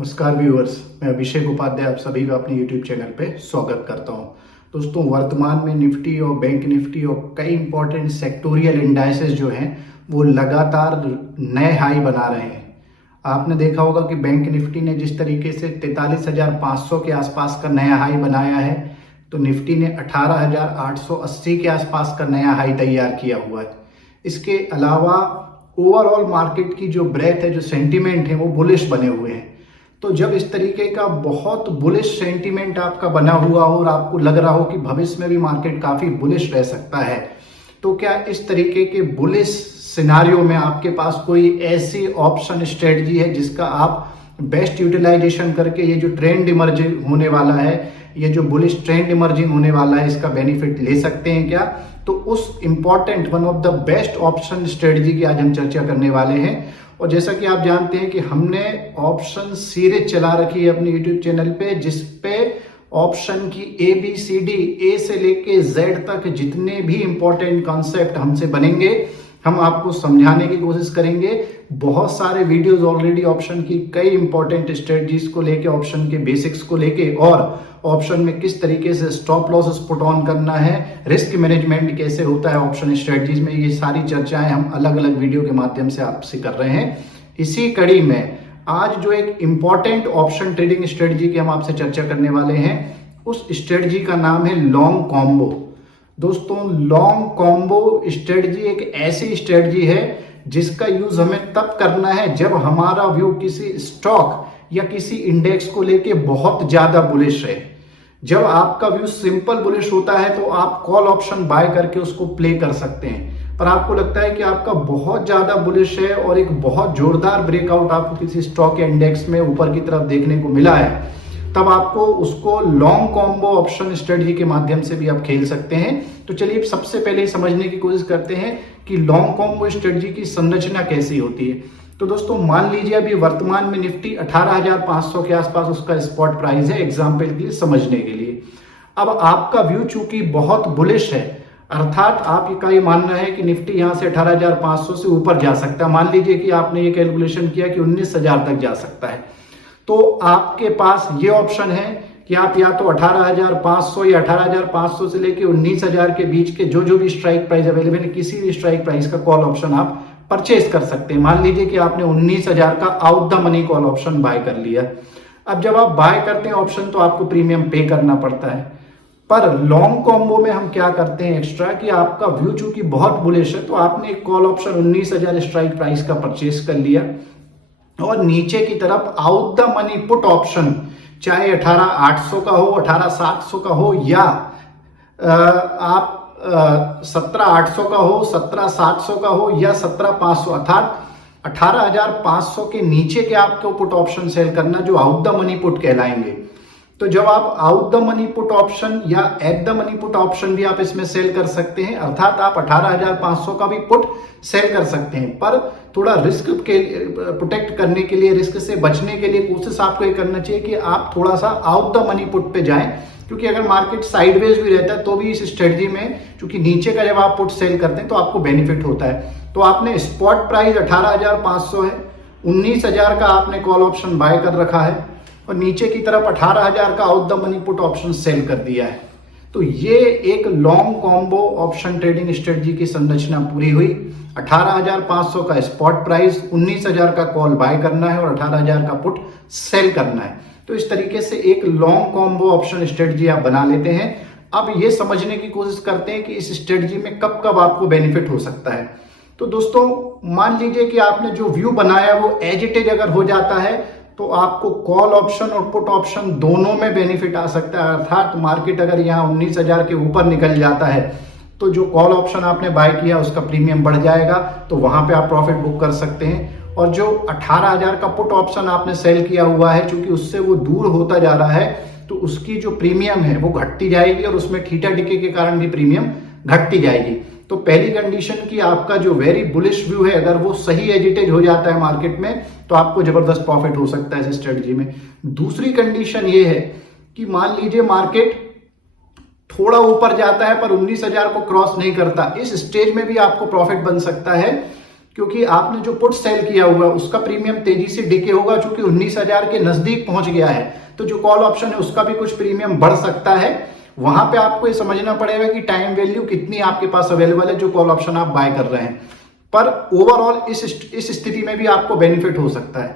नमस्कार व्यूअर्स, मैं अभिषेक उपाध्याय आप सभी का अपने YouTube चैनल पे स्वागत करता हूं। दोस्तों, वर्तमान में निफ्टी और बैंक निफ्टी और कई इंपॉर्टेंट सेक्टोरियल इंडाइसेस जो हैं वो लगातार नए हाई बना रहे हैं। आपने देखा होगा कि बैंक निफ्टी ने जिस तरीके से 43,500 के आसपास का नया हाई बनाया है, तो निफ्टी ने 18,880 के आसपास का नया हाई तैयार किया हुआ है। इसके अलावा ओवरऑल मार्केट की जो ब्रेथ है, जो सेंटीमेंट है, वो बुलिश बने हुए हैं। तो जब इस तरीके का बहुत बुलिश सेंटीमेंट आपका बना हुआ हो और आपको लग रहा हो कि भविष्य में भी मार्केट काफी बुलिश रह सकता है, तो क्या इस तरीके के बुलिश सिनारियो में आपके पास कोई ऐसी ऑप्शन स्ट्रेटजी है जिसका आप बेस्ट यूटिलाइजेशन करके ये जो ट्रेंड इमर्जिंग होने वाला है, ये जो बुलिश ट्रेंड इमर्जिंग होने वाला है, इसका बेनिफिट ले सकते हैं क्या? तो उस important one of the best option strategy की आज हम चर्चा करने वाले हैं। और जैसा कि आप जानते हैं कि हमने ऑप्शन सीरीज चला रखी है अपने यूट्यूब चैनल पे, जिस पे ऑप्शन की ABCD A से लेके Z तक जितने भी इंपॉर्टेंट कॉन्सेप्ट हमसे बनेंगे, हम आपको समझाने की कोशिश करेंगे। बहुत सारे वीडियोस ऑलरेडी ऑप्शन की कई इंपॉर्टेंट स्ट्रेटजीज को लेके, ऑप्शन के बेसिक्स को लेके, और ऑप्शन में किस तरीके से स्टॉप लॉसेस पुट ऑन करना है, रिस्क मैनेजमेंट कैसे होता है ऑप्शन स्ट्रेटजीज में, ये सारी चर्चाएं हम अलग अलग वीडियो के माध्यम से आपसे कर रहे हैं। इसी कड़ी में आज जो एक इंपॉर्टेंट ऑप्शन ट्रेडिंग स्ट्रेटजी की हम आपसे चर्चा करने वाले हैं, उस स्ट्रेटजी का नाम है लॉन्ग कॉम्बो। दोस्तों, लॉन्ग कॉम्बो स्ट्रेटजी एक ऐसी स्ट्रेटजी है जिसका यूज हमें तब करना है जब हमारा व्यू किसी स्टॉक या किसी इंडेक्स को लेके बहुत ज्यादा बुलिश है। जब आपका व्यू सिंपल बुलिश होता है तो आप कॉल ऑप्शन बाय करके उसको प्ले कर सकते हैं, पर आपको लगता है कि आपका बहुत ज्यादा बुलिश है और एक बहुत जोरदार ब्रेकआउट आपको किसी स्टॉक या इंडेक्स में ऊपर की तरफ देखने को मिला है, तब आपको उसको लॉन्ग कॉम्बो ऑप्शन स्ट्रेटजी के माध्यम से भी आप खेल सकते हैं। तो चलिए सबसे पहले समझने की कोशिश करते हैं कि लॉन्ग कॉम्बो स्ट्रेटजी की संरचना कैसी होती है। तो दोस्तों, मान लीजिए अभी वर्तमान में निफ्टी 18,500 के आसपास उसका स्पॉट प्राइस है, एग्जाम्पल के लिए समझने के लिए। अब आपका व्यू चूंकि बहुत बुलिश है, अर्थात आपका ये मानना है कि निफ्टी यहां से 18,500 से ऊपर जा सकता है। मान लीजिए कि आपने ये कैलकुलेशन किया कि 19,000 तक जा सकता है, तो आपके पास ये ऑप्शन है कि आप या तो 18,500 या 18,500 से लेके 19,000 के बीच के जो भी स्ट्राइक प्राइस अवेलेबल है, किसी भी स्ट्राइक प्राइस का कॉल ऑप्शन आप परचेज कर सकते हैं। मान लीजिए कि आपने 19,000 का out the money call option buy कर लिया। अब जब आप बाय करते हैं ऑप्शन, तो आपको प्रीमियम पे करना पड़ता है। पर लॉन्ग कॉम्बो में हम क्या करते हैं एक्स्ट्रा, कि आपका व्यू चूंकि बहुत बुलिश है, तो आपने एक कॉल ऑप्शन 19,000 स्ट्राइक प्राइस का परचेज कर लिया, और नीचे की तरफ out the money put option, चाहे 18,800 का हो, 18,700 का हो, या आप 17,800 का हो, 17,700 का हो, या 17,500, अर्थात 18,500 के नीचे के आपको पुट ऑप्शन सेल करना, जो आउट द मनी पुट कहलाएंगे। तो जब आप out the money put option या at the money put option भी आप इसमें सेल कर सकते हैं, अर्थात आप 18,500 का भी पुट सेल कर सकते हैं। पर थोड़ा रिस्क के प्रोटेक्ट करने के लिए, रिस्क से बचने के लिए कोशिश आपको ये करना चाहिए कि आप थोड़ा सा आउट द मनी पुट पे जाएं, क्योंकि अगर मार्केट साइडवेज भी रहता है तो भी इस स्ट्रेटजी में, क्योंकि नीचे का जब आप पुट सेल करते हैं तो आपको बेनिफिट होता है। तो आपने स्पॉट प्राइस 18,500 है, 19,000 का आपने कॉल ऑप्शन बाय कर रखा है, और नीचे की तरफ 18,000 का out the money put option sell कर दिया है। तो ये एक long combo option trading strategy की संरचना पूरी हुई। 18,500 का स्पॉट प्राइस, 19,000 का कॉल बाय करना है और 18,000 का पुट सेल करना है। तो इस तरीके से एक लॉन्ग कॉम्बो ऑप्शन स्ट्रेटजी आप बना लेते हैं। अब ये समझने की कोशिश करते हैं कि इस स्ट्रेटजी में कब कब आपको बेनिफिट हो सकता है। तो दोस्तों, मान लीजिए कि आपने जो व्यू बनाया वो एज इट इज अगर हो जाता है, तो आपको कॉल ऑप्शन और पुट ऑप्शन दोनों में बेनिफिट आ सकता है। अर्थात मार्केट अगर यहाँ 19,000 के ऊपर निकल जाता है, तो जो कॉल ऑप्शन आपने बाय किया उसका प्रीमियम बढ़ जाएगा, तो वहां पे आप प्रॉफिट बुक कर सकते हैं। और जो 18,000 का पुट ऑप्शन आपने सेल किया हुआ है, चूंकि उससे वो दूर होता जा रहा है, तो उसकी जो प्रीमियम है वो घटती जाएगी, और उसमें थीटा डिके के कारण भी प्रीमियम घटती जाएगी। तो पहली कंडीशन कि आपका जो वेरी बुलिश व्यू है, अगर वो सही एजिटेज हो जाता है मार्केट में, तो आपको जबरदस्त प्रॉफिट हो सकता है इस स्ट्रेटजी में। दूसरी कंडीशन ये है कि मान लीजिए मार्केट थोड़ा ऊपर जाता है पर 19,000 को क्रॉस नहीं करता, इस स्टेज में भी आपको प्रॉफिट बन सकता है। क्योंकि आपने जो पुट सेल किया हुआ है उसका प्रीमियम तेजी से डिके होगा, चूंकि 19,000 के नजदीक पहुंच गया है, तो जो कॉल ऑप्शन है उसका भी कुछ प्रीमियम बढ़ सकता है। वहां पे आपको ये समझना पड़ेगा कि टाइम वैल्यू कितनी आपके पास अवेलेबल है जो कॉल ऑप्शन आप बाय कर रहे हैं। पर ओवरऑल इस स्थिति में भी आपको बेनिफिट हो सकता है।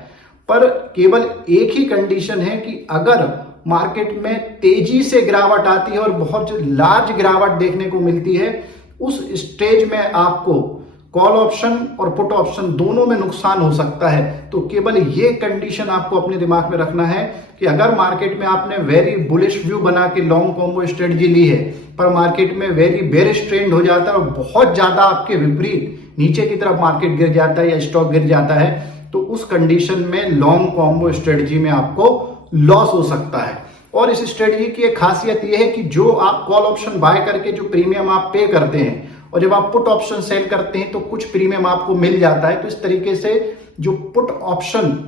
पर केवल एक ही कंडीशन है कि अगर मार्केट में तेजी से गिरावट आती है और बहुत लार्ज गिरावट देखने को मिलती है, उस स्टेज में आपको कॉल ऑप्शन और पुट ऑप्शन दोनों में नुकसान हो सकता है। तो केवल ये कंडीशन आपको अपने दिमाग में रखना है कि अगर मार्केट में आपने वेरी बुलिश व्यू बना के लॉन्ग कॉम्बो स्ट्रेटजी ली है, पर मार्केट में वेरी बेरिश ट्रेंड हो जाता है और बहुत ज्यादा आपके विपरीत नीचे की तरफ मार्केट गिर जाता है या स्टॉक गिर जाता है, तो उस कंडीशन में लॉन्ग कॉम्बो स्ट्रेटजी में आपको लॉस हो सकता है। और इस स्ट्रेटजी की एक खासियत यह है कि जो आप कॉल ऑप्शन बाय करके जो प्रीमियम आप पे करते हैं और जब आप पुट ऑप्शन सेल करते हैं तो कुछ प्रीमियम आपको मिल जाता है। तो इस तरीके से जो पुट ऑप्शन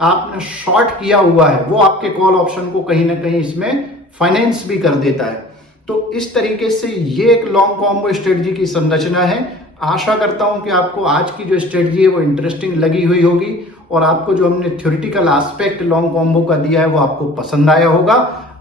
आपने शॉर्ट किया हुआ है वो आपके कॉल ऑप्शन को कहीं ना कहीं इसमें फाइनेंस भी कर देता है। तो इस तरीके से ये एक लॉन्ग कॉम्बो स्ट्रेटजी की संरचना है। आशा करता हूं कि आपको आज की जो स्ट्रेटजी है वो इंटरेस्टिंग लगी हुई होगी और आपको जो हमने थ्योरेटिकल एस्पेक्ट लॉन्ग कॉम्बो का दिया है वो आपको पसंद आया होगा।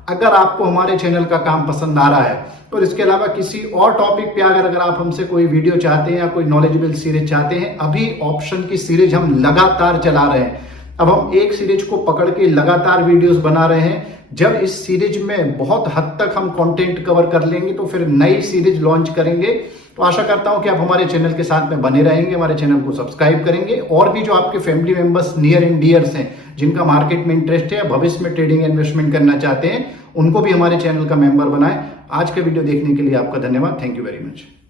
अगर आपको हमारे चैनल का काम पसंद आ रहा है और इसके अलावा किसी और टॉपिक पे अगर आप हमसे कोई वीडियो चाहते हैं या कोई नॉलेजेबल सीरीज चाहते हैं, अभी ऑप्शन की सीरीज हम लगातार चला रहे हैं। अब हम एक सीरीज को पकड़ के लगातार वीडियोस बना रहे हैं। जब इस सीरीज में बहुत हद तक हम कंटेंट कवर कर लेंगे तो फिर नई सीरीज लॉन्च करेंगे। तो आशा करता हूं कि आप हमारे चैनल के साथ में बने रहेंगे, हमारे चैनल को सब्सक्राइब करेंगे और भी जो आपके family members near and dears हैं जिनका मार्केट में इंटरेस्ट है, भविष्य में ट्रेडिंग इन्वेस्टमेंट करना चाहते हैं, उनको भी हमारे चैनल का मेंबर बनाएं। आज का वीडियो देखने के लिए आपका धन्यवाद। Thank you very much.